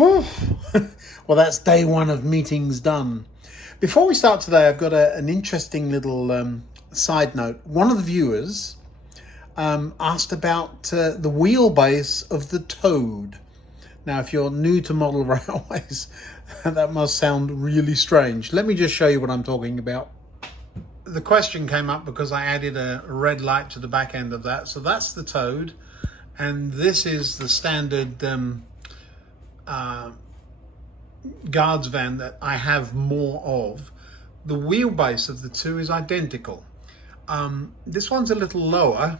Well, that's day one of meetings done. Before we start today, I've got an interesting little side note. One of the viewers asked about the wheelbase of the Toad. Now, if you're new to model railways, that must sound really strange. Let me just show you what I'm talking about. The question came up because I added a red light to the back end of that. So that's the Toad, and this is the standard guards van that I have more of. The wheelbase of the two is identical. This one's a little lower.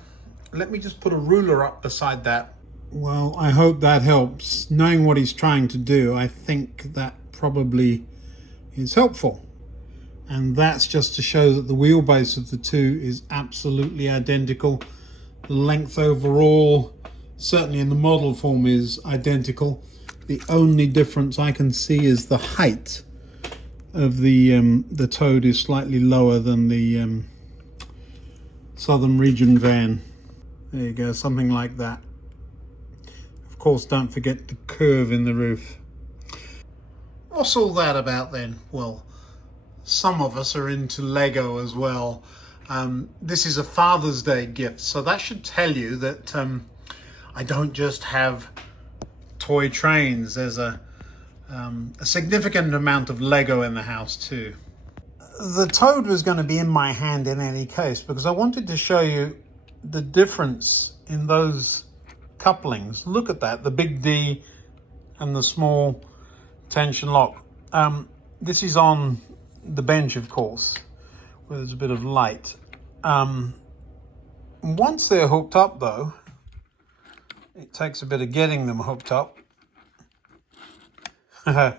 Let me just put a ruler up beside that. Well, I hope that helps. Knowing what he's trying to do, I think that probably is helpful. And that's just to show that the wheelbase of the two is absolutely identical. The length overall, certainly in the model form, is identical. The only difference I can see is the height of the Toad is slightly lower than the Southern Region van. There you go, something like that. Of course, don't forget the curve in the roof. What's all that about then? Well, some of us are into Lego as well. This is a Father's Day gift, so that should tell you that I don't just have toy trains. There's a significant amount of Lego in the house too. The Toad was going to be in my hand in any case because I wanted to show you the difference in those couplings. Look at that, the big D and the small tension lock. This is on the bench, of course, where there's a bit of light. Once they're hooked up though, it takes a bit of getting them hooked up. There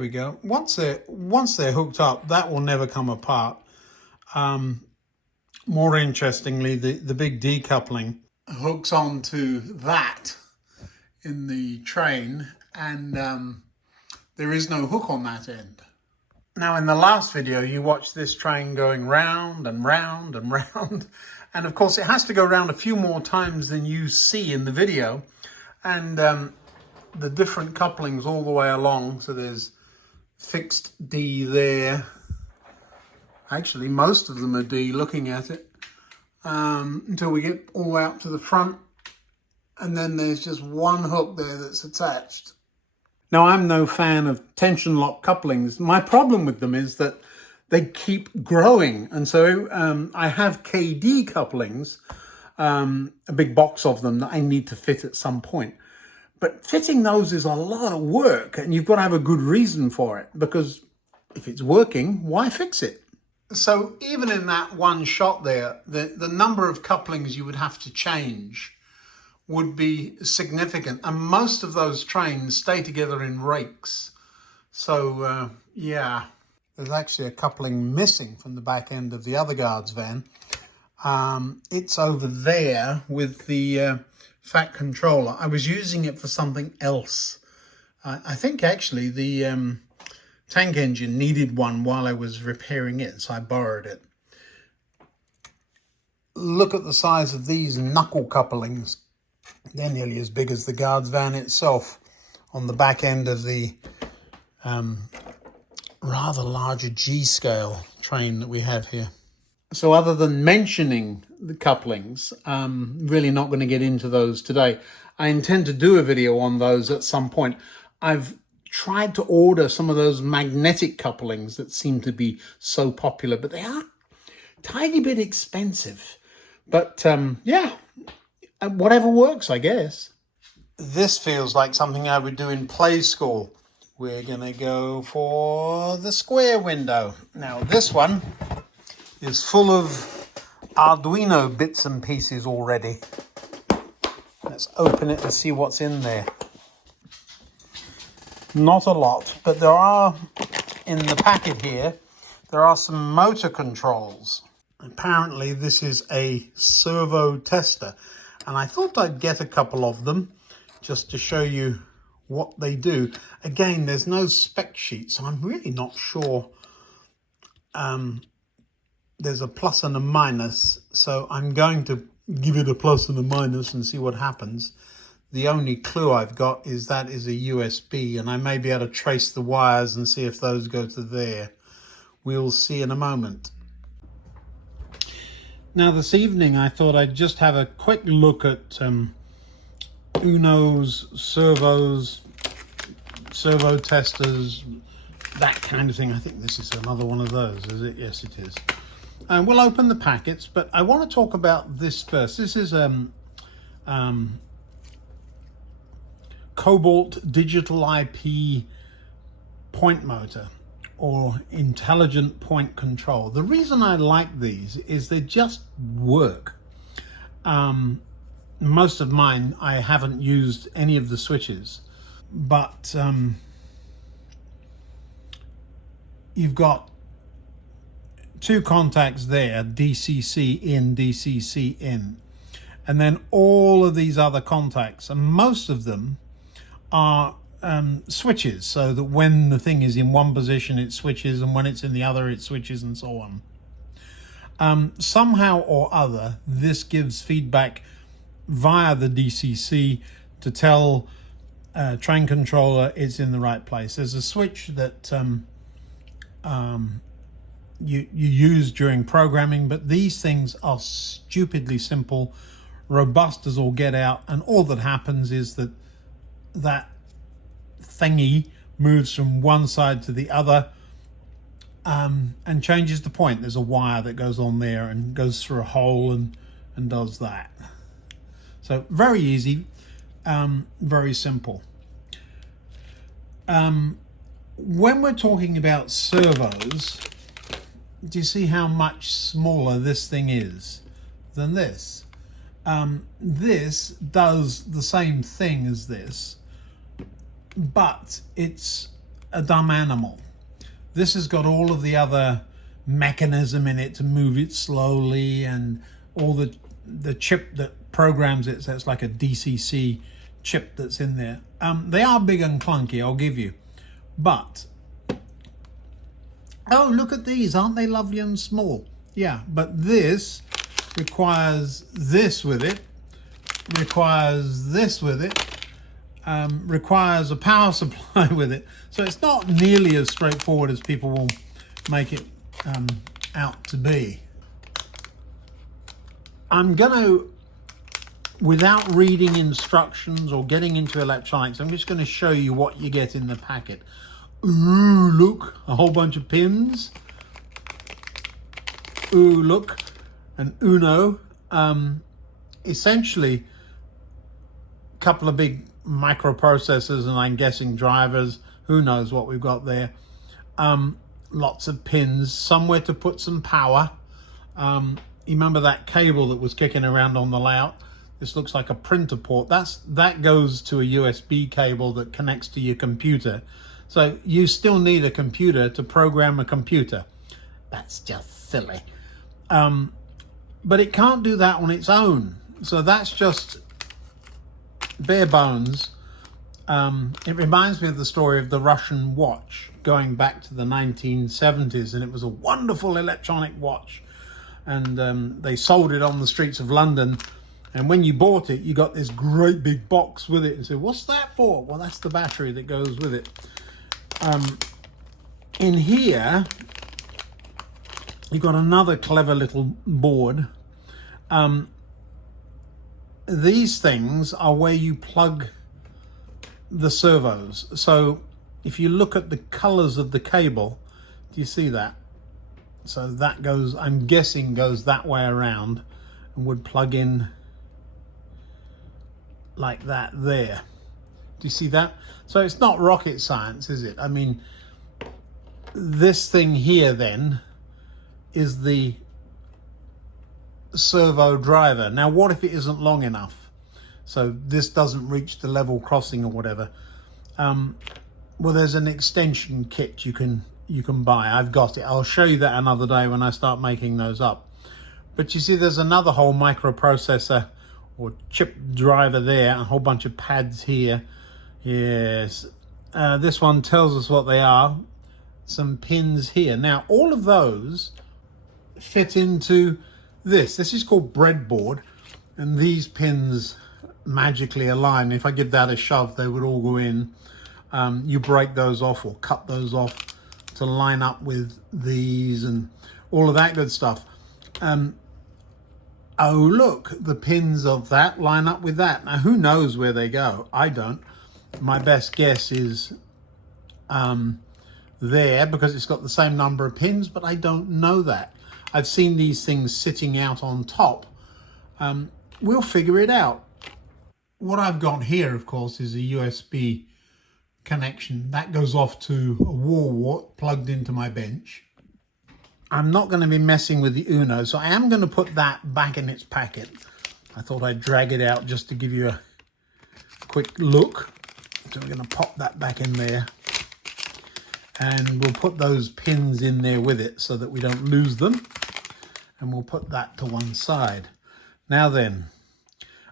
we go. Once they're hooked up, that will never come apart. More interestingly, the big decoupling hooks onto that in the train, and there is no hook on that end. Now, in the last video, you watched this train going round and round and round. And of course, it has to go round a few more times than you see in the video. And the different couplings all the way along. So there's fixed D there. Actually, most of them are D looking at it. Until we get all the way up to the front. And then there's just one hook there that's attached. Now, I'm no fan of tension lock couplings. My problem with them is that they keep growing. And so I have KD couplings, a big box of them that I need to fit at some point. But fitting those is a lot of work, and you've got to have a good reason for it, because if it's working, why fix it? So even in that one shot there, the number of couplings you would have to change would be significant. And most of those trains stay together in rakes. So yeah, there's actually a coupling missing from the back end of the other guard's van. It's over there with the fat controller. I was using it for something else. I think actually the tank engine needed one while I was repairing it, so I borrowed it. Look at the size of these knuckle couplings. They're nearly as big as the guard's van itself on the back end of the rather larger G-scale train that we have here. So other than mentioning the couplings, really not going to get into those today. I intend to do a video on those at some point. I've tried to order some of those magnetic couplings that seem to be so popular, but they are a tiny bit expensive. But yeah, whatever works, I guess. This feels like something I would do in play school. We're going to go for the square window. Now, this one is full of Arduino bits and pieces already. Let's open it and see what's in there. Not a lot, but there are, in the packet here, there are some motor controls. Apparently this is a servo tester, and I thought I'd get a couple of them just to show you what they do. Again, there's no spec sheet, so I'm really not sure. There's a plus and a minus, so I'm going to give it a plus and a minus and see what happens. The only clue I've got is that is a USB, and I may be able to trace the wires and see if those go to there. We'll see in a moment. Now this evening I thought I'd just have a quick look at Uno's, servos, servo testers, that kind of thing. I think this is another one of those, is it? Yes, it is. And we'll open the packets, but I want to talk about this first. This is Cobalt digital IP point motor, or intelligent point control. The reason I like these is they just work. Most of mine, I haven't used any of the switches, but you've got two contacts there, DCC in, DCC in, and then all of these other contacts, and most of them are switches, so that when the thing is in one position it switches, and when it's in the other it switches, and so on. Somehow or other this gives feedback via the DCC to tell train controller it's in the right place. There's a switch that you use during programming, but these things are stupidly simple, robust as all get out, and all that happens is that thingy moves from one side to the other and changes the point. There's a wire that goes on there and goes through a hole and does that. So very easy, very simple. When we're talking about servos, do you see how much smaller this thing is than this? This does the same thing as this, but it's a dumb animal. This has got all of the other mechanism in it to move it slowly, and all the chip that programs it, so it's like a DCC chip that's in there. They are big and clunky, I'll give you, but oh, look at these, aren't they lovely and small? Yeah, but this requires this with it, requires this with it, requires a power supply with it. So it's not nearly as straightforward as people will make it out to be. I'm going to, without reading instructions or getting into electronics, I'm just going to show you what you get in the packet. Ooh, look, a whole bunch of pins. Ooh, look, an Uno. Essentially, a couple of big microprocessors, and I'm guessing drivers. Who knows what we've got there. Lots of pins, somewhere to put some power. You remember that cable that was kicking around on the layout? This looks like a printer port. That goes to a USB cable that connects to your computer. So you still need a computer to program a computer. That's just silly. But it can't do that on its own. So that's just bare bones. It reminds me of the story of the Russian watch going back to the 1970s, and it was a wonderful electronic watch. And they sold it on the streets of London. And when you bought it, you got this great big box with it. And said, what's that for? Well, that's the battery that goes with it. In here, you've got another clever little board. These things are where you plug the servos. So if you look at the colors of the cable, do you see that? So that goes, I'm guessing, goes that way around and would plug in like that there. Do you see that? So it's not rocket science, is it? I mean, this thing here then is the servo driver. Now, what if it isn't long enough? So this doesn't reach the level crossing or whatever. Well, there's an extension kit you can buy. I've got it. I'll show you that another day when I start making those up. But you see, there's another whole microprocessor or chip driver there, a whole bunch of pads here. Yes, this one tells us what they are. Some pins here. Now, all of those fit into this. This is called breadboard. And these pins magically align. If I give that a shove, they would all go in. You break those off or cut those off to line up with these and all of that good stuff. Oh, look, the pins of that line up with that. Now, who knows where they go? I don't. My best guess is there, because it's got the same number of pins, but I don't know that. I've seen these things sitting out on top. We'll figure it out. What I've got here, of course, is a USB connection. That goes off to a wall wart plugged into my bench. I'm not going to be messing with the Uno, so I am going to put that back in its packet. I thought I'd drag it out just to give you a quick look. So we're going to pop that back in there. And we'll put those pins in there with it so that we don't lose them. And we'll put that to one side. Now then,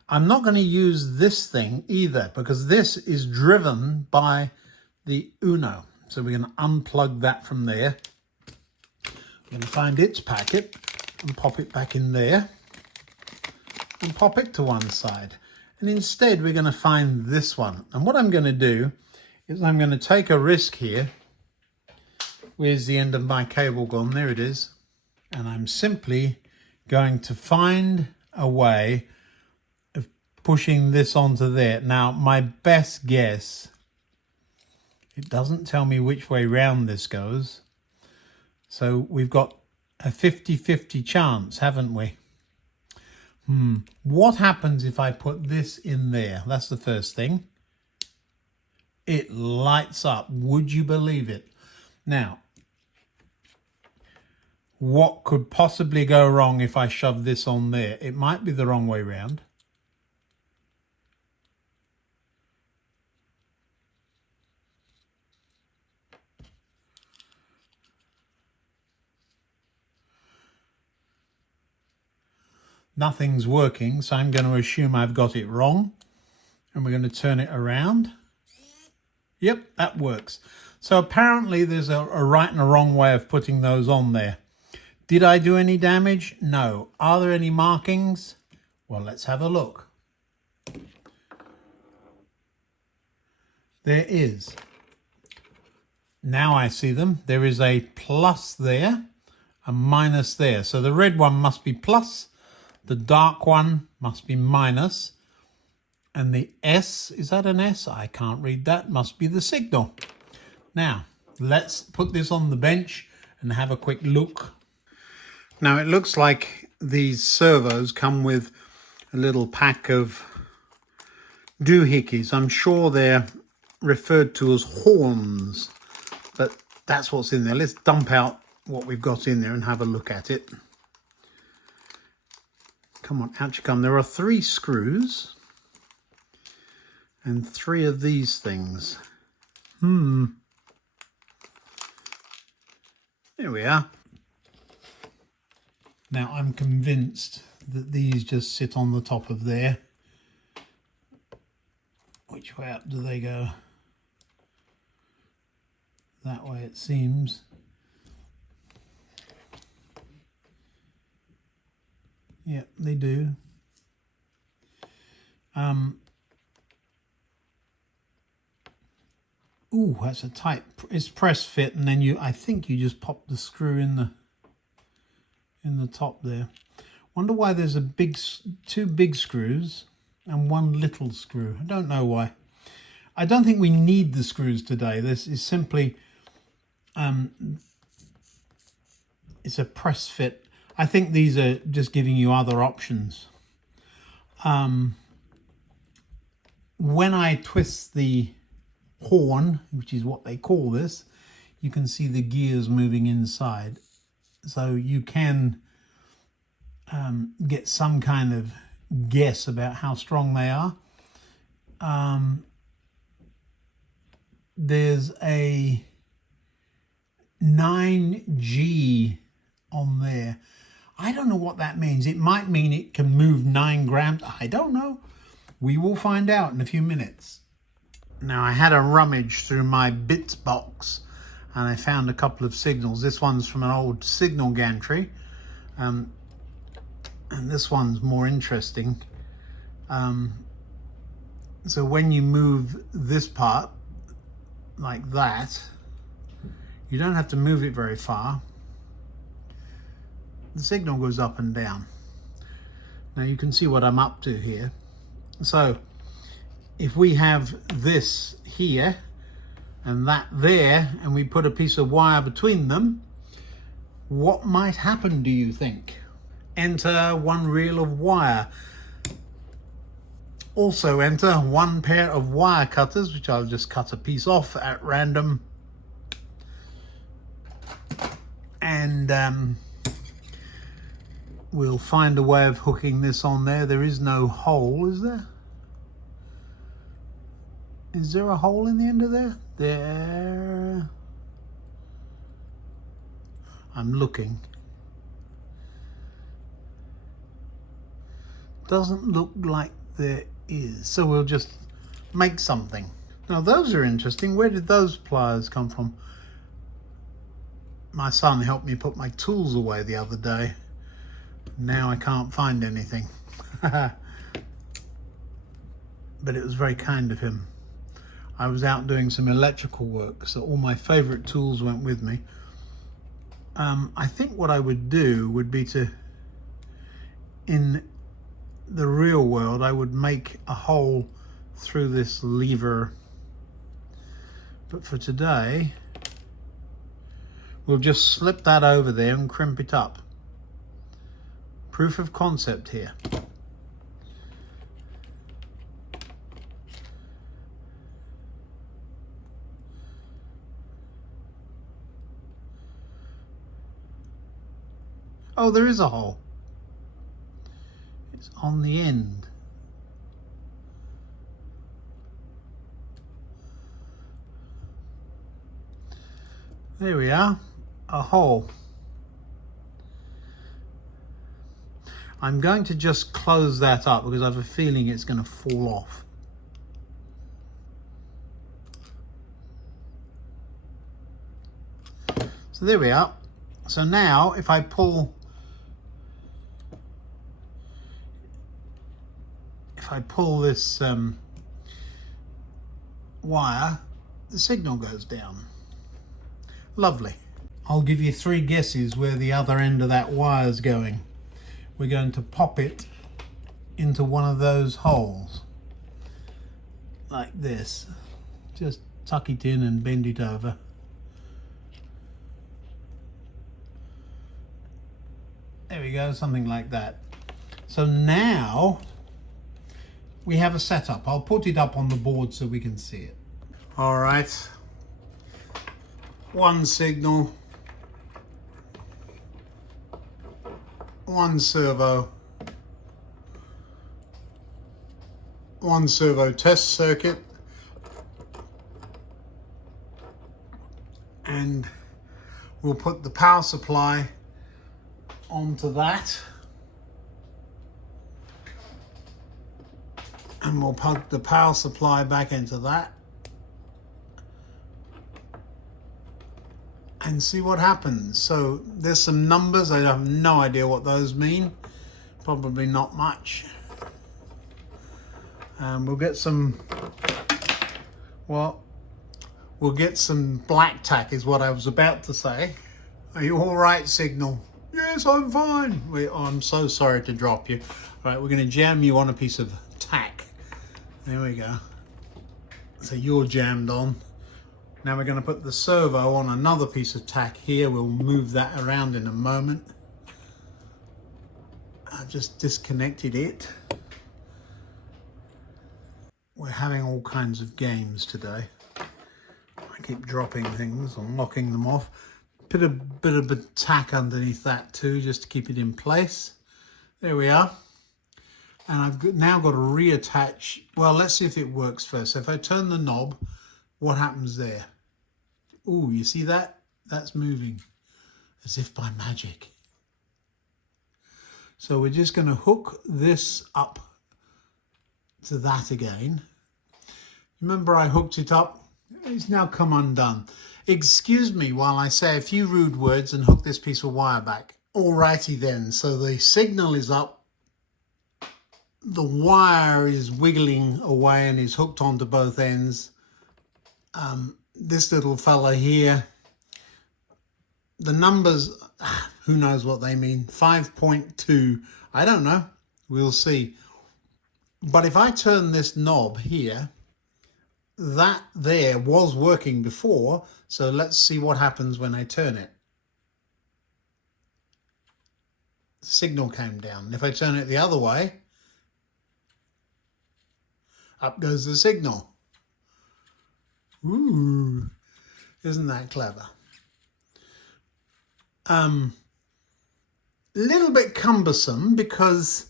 I'm not going to use this thing either, because this is driven by the Uno. So we're going to unplug that from there. We're going to find its packet and pop it back in there and pop it to one side. And instead we're going to find this one. And what I'm going to do is I'm going to take a risk here. Where's the end of my cable gone? There it is. And I'm simply going to find a way of pushing this onto there. Now, my best guess, it doesn't tell me which way round this goes. So we've got a 50-50 chance, haven't we? What happens if I put this in there? That's the first thing. It lights up. Would you believe it? Now, what could possibly go wrong if I shove this on there? It might be the wrong way round. Nothing's working, so I'm going to assume I've got it wrong. And we're going to turn it around. Yep, that works. So apparently there's a right and a wrong way of putting those on there. Did I do any damage? No. Are there any markings? Well, let's have a look. There is. Now I see them. There is a plus there, a minus there. So the red one must be plus. The dark one must be minus. And the S, is that an S? I can't read that. Must be the signal. Now, let's put this on the bench and have a quick look. Now, it looks like these servos come with a little pack of doohickeys. I'm sure they're referred to as horns, but that's what's in there. Let's dump out what we've got in there and have a look at it. Come on, out you come. There are 3 screws and 3 of these things. There we are. Now I'm convinced that these just sit on the top of there. Which way up do they go? That way it seems. Yeah, they do. Ooh, that's a tight. It's press fit, and then I think you just pop the screw in the top there. Wonder why there's 2 big screws and 1 little screw. I don't know why. I don't think we need the screws today. This is simply it's a press fit. I think these are just giving you other options. When I twist the horn, which is what they call this, you can see the gears moving inside. So you can get some kind of guess about how strong they are. There's a 9G on there. I don't know what that means. It might mean it can move 9 grams. I don't know. We will find out in a few minutes. Now, I had a rummage through my bits box and I found a couple of signals. This one's from an old signal gantry. And this one's more interesting. So when you move this part like that, you don't have to move it very far. The signal goes up and down. Now you can see what I'm up to here. So if we have this here and that there, and we put a piece of wire between them, what might happen, do you think? Enter one reel of wire. Also enter one pair of wire cutters, which I'll just cut a piece off at random. And we'll find a way of hooking this on there. There is no hole, is there? Is there a hole in the end of there? There. I'm looking. Doesn't look like there is. So we'll just make something. Now those are interesting. Where did those pliers come from? My son helped me put my tools away the other day. Now I can't find anything. But it was very kind of him. I was out doing some electrical work, so all my favorite tools went with me. I think what I would do would be to, in the real world, I would make a hole through this lever. But for today, we'll just slip that over there and crimp it up. Proof of concept here. Oh, there is a hole. It's on the end. There we are, a hole. I'm going to just close that up because I have a feeling it's going to fall off. So there we are. So now if I pull this wire, the signal goes down. Lovely. I'll give you 3 guesses where the other end of that wire is going. We're going to pop it into one of those holes like this. Just tuck it in and bend it over. There we go, something like that. So now we have a setup. I'll put it up on the board so we can see it. All right, one signal, one servo test circuit, and we'll put the power supply onto that, and we'll plug the power supply back into that and see what happens. So there's some numbers. I have no idea what those mean. Probably not much. We'll get some, well, we'll get some black tack is what I was about to say. Are you all right, signal? Yes, I'm fine. I'm so sorry to drop you. All right, we're going to jam you on a piece of tack. There we go. So you're jammed on. Now we're going to put the servo on another piece of tack here. We'll move that around in a moment. I've just disconnected it. We're having all kinds of games today. I keep dropping things or knocking them off. Put a bit of tack underneath that too, just to keep it in place. There we are. And I've now got to reattach. Well, let's see if it works first. So if I turn the knob, what happens there? Oh, you see that? That's moving as if by magic. So we're just going to hook this up to that again. Remember I hooked it up? It's now come undone. Excuse me while I say a few rude words and hook this piece of wire back. Alrighty then, so the signal is up. the wire is wiggling away and is hooked onto both ends. This little fella here, the numbers, who knows what they mean, 5.2, I don't know, we'll see. But if I turn this knob here, that there was working before, so let's see what happens when I turn it. The signal came down. If I turn it the other way, up goes the signal. Ooh, isn't that clever? Little bit cumbersome because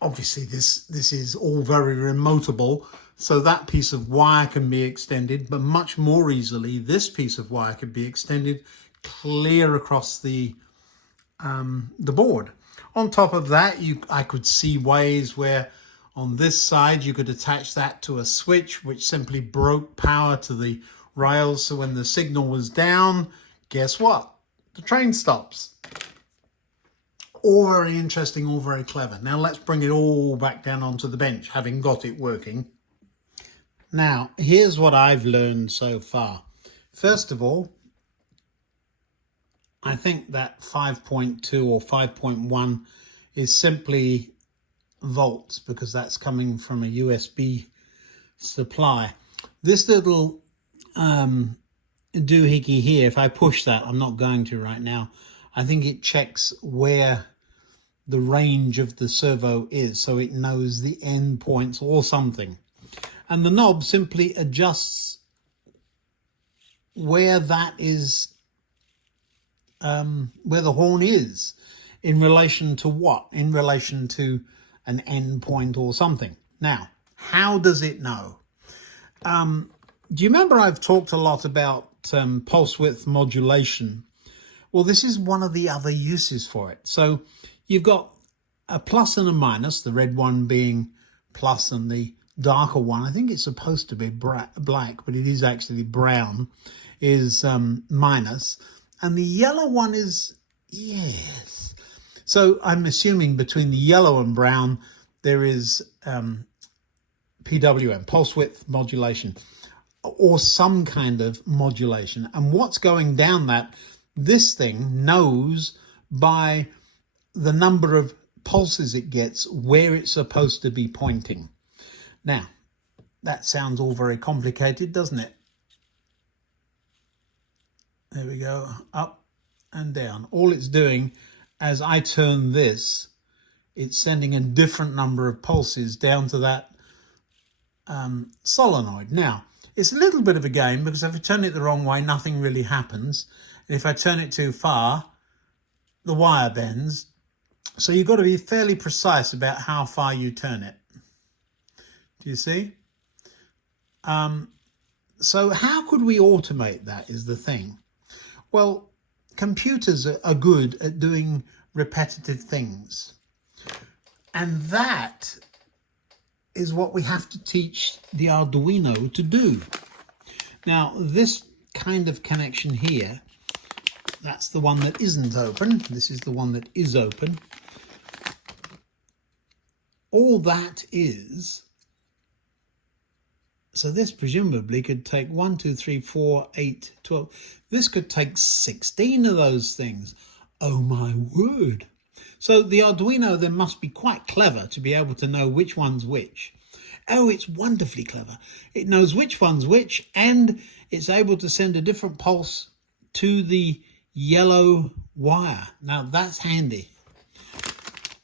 obviously this is all very remotable, so that piece of wire can be extended, but much more easily this piece of wire could be extended clear across the board. On top of that, I could see ways where on this side you could attach that to a switch which simply broke power to the rails, so when the signal was down, guess what? The train stops. All very interesting, all very clever. Now let's bring it all back down onto the bench, having got it working. Now, here's what I've learned so far. First of all, I think that 5.2 or 5.1 is simply volts because that's coming from a USB supply. This little doohickey here, if I push that, I'm not going to right now, I think it checks where the range of the servo is, so it knows the end points or something. And the knob simply adjusts where that is, where the horn is, in relation to what? In relation to an end point or something. Now, how does it know? Do you remember I've talked a lot about pulse width modulation? Well, this is one of the other uses for it. So you've got a plus and a minus, the red one being plus and the darker one, I think it's supposed to be black, but it is actually brown, is minus. And the yellow one is yes. So I'm assuming between the yellow and brown, there is PWM, pulse width modulation, or some kind of modulation. And what's going down that, this thing knows by the number of pulses it gets where it's supposed to be pointing. Now, that sounds all very complicated, doesn't it? There we go, up and down. All it's doing, as I turn this, it's sending a different number of pulses down to that solenoid. Now, it's a little bit of a game because if I turn it the wrong way, nothing really happens. And if I turn it too far, the wire bends. So you've got to be fairly precise about how far you turn it. Do you see? So how could we automate that is the thing. Well, computers are good at doing repetitive things. And that is what we have to teach the Arduino to do. Now, this kind of connection here, that's the one that isn't open. This is the one that is open. All that is, so this presumably could take 1, 2, 3, 4, 8, 12. This could take 16 of those things. Oh my word. So the Arduino then must be quite clever to be able to know which one's which. Oh, it's wonderfully clever. It knows which one's which, and it's able to send a different pulse to the yellow wire. Now that's handy.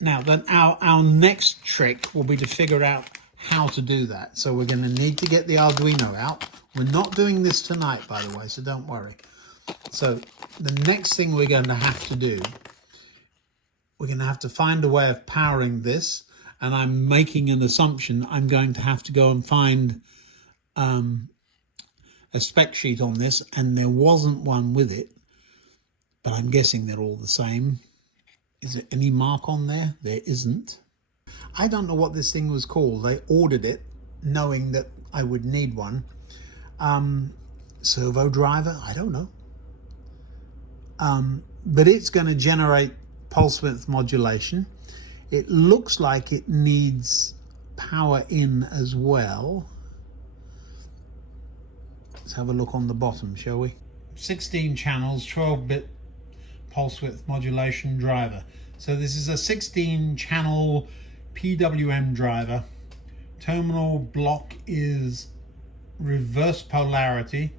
Now then our next trick will be to figure out how to do that. So we're going to need to get the Arduino out. We're not doing this tonight, by the way, so don't worry. So the next thing we're going to have to do, we're going to have to find a way of powering this. And I'm making an assumption I'm going to have to go and find a spec sheet on this, and there wasn't one with it, but I'm guessing they're all the same. Is there any mark on there? There isn't. I don't know what this thing was called. They ordered it knowing that I would need one. Servo driver, I don't know. But it's going to generate pulse width modulation. It looks like it needs power in as well. Let's have a look on the bottom, shall we? 16 channels, 12-bit pulse width modulation driver. So this is a 16 channel PWM driver. Terminal block is reverse polarity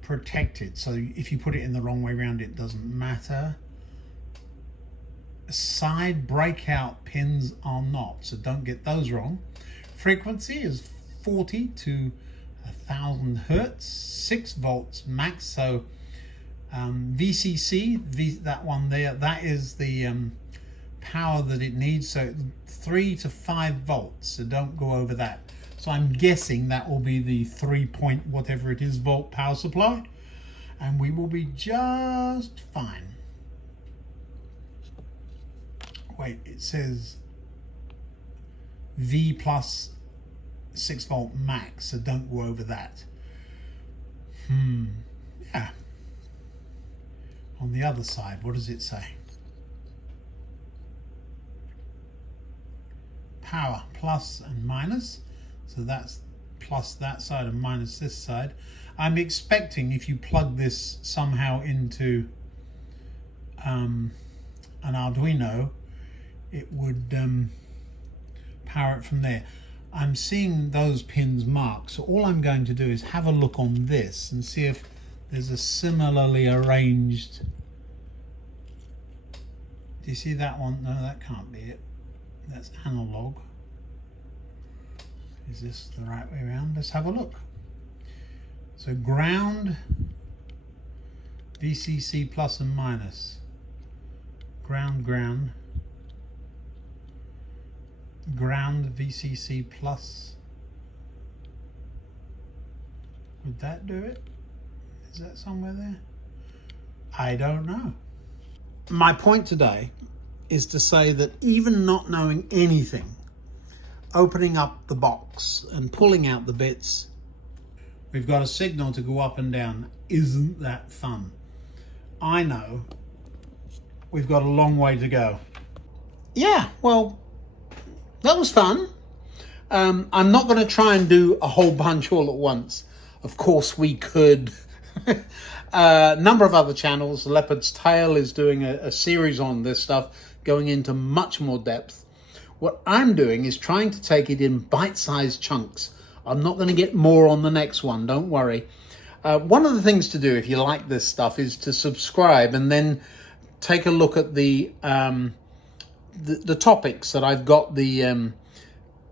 protected. So if you put it in the wrong way around, it doesn't matter. Side breakout pins are not, so don't get those wrong. Frequency is 40 to 1000 hertz, 6 volts max. So VCC, that one there, that is the power that it needs. So 3 to 5 volts, so don't go over that. So I'm guessing that will be the 3 point whatever it is volt power supply, and we will be just fine. Wait, it says V plus 6 volt max, so don't go over that. Yeah. On the other side, what does it say? Power plus and minus. So that's plus that side and minus this side. I'm expecting if you plug this somehow into an Arduino, it would power it from there. I'm seeing those pins marked, so all I'm going to do is have a look on this and see if there's a similarly arranged. Do you see that one? No, that can't be it. That's analog. Is this the right way around? Let's have a look. So ground, VCC plus and minus. Ground, ground. Ground, VCC plus. Would that do it? Is that somewhere there? I don't know. My point today is to say that even not knowing anything, opening up the box and pulling out the bits, we've got a signal to go up and down. Isn't that fun? I know we've got a long way to go. Yeah, well, that was fun. I'm not going to try and do a whole bunch all at once. Of course we could. A number of other channels. Leopard's Tail is doing a series on this stuff, going into much more depth. What I'm doing is trying to take it in bite-sized chunks. I'm not going to get more on the next one, don't worry. One of the things to do if you like this stuff is to subscribe and then take a look at the topics that I've got the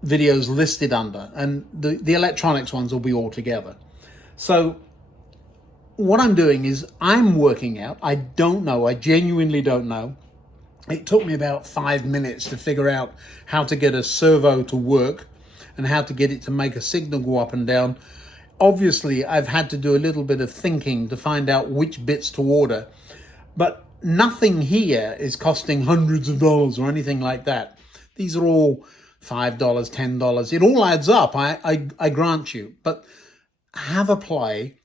videos listed under, and the electronics ones will be all together. So what I'm doing is I'm working out, I don't know, I genuinely don't know. It took me about 5 minutes to figure out how to get a servo to work and how to get it to make a signal go up and down. Obviously, I've had to do a little bit of thinking to find out which bits to order, but nothing here is costing hundreds of dollars or anything like that. These are all $5, $10. It all adds up, I grant you, but have a play.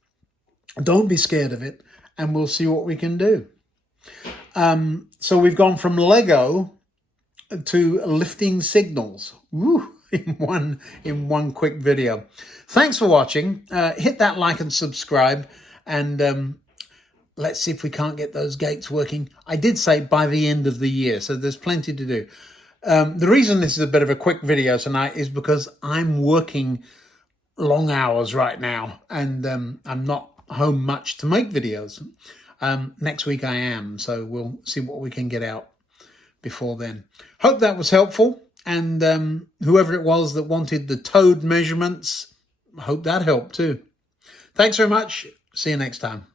Don't be scared of it, and we'll see what we can do. So we've gone from Lego to lifting signals. Woo, in one quick video. Thanks for watching. Hit that like and subscribe, and let's see if we can't get those gates working. I did say by the end of the year, so there's plenty to do. The reason this is a bit of a quick video tonight is because I'm working long hours right now, and I'm not home much to make videos. Next week I am, so we'll see what we can get out before then. Hope that was helpful, and whoever it was that wanted the toad measurements, I hope that helped too. Thanks very much. See you next time.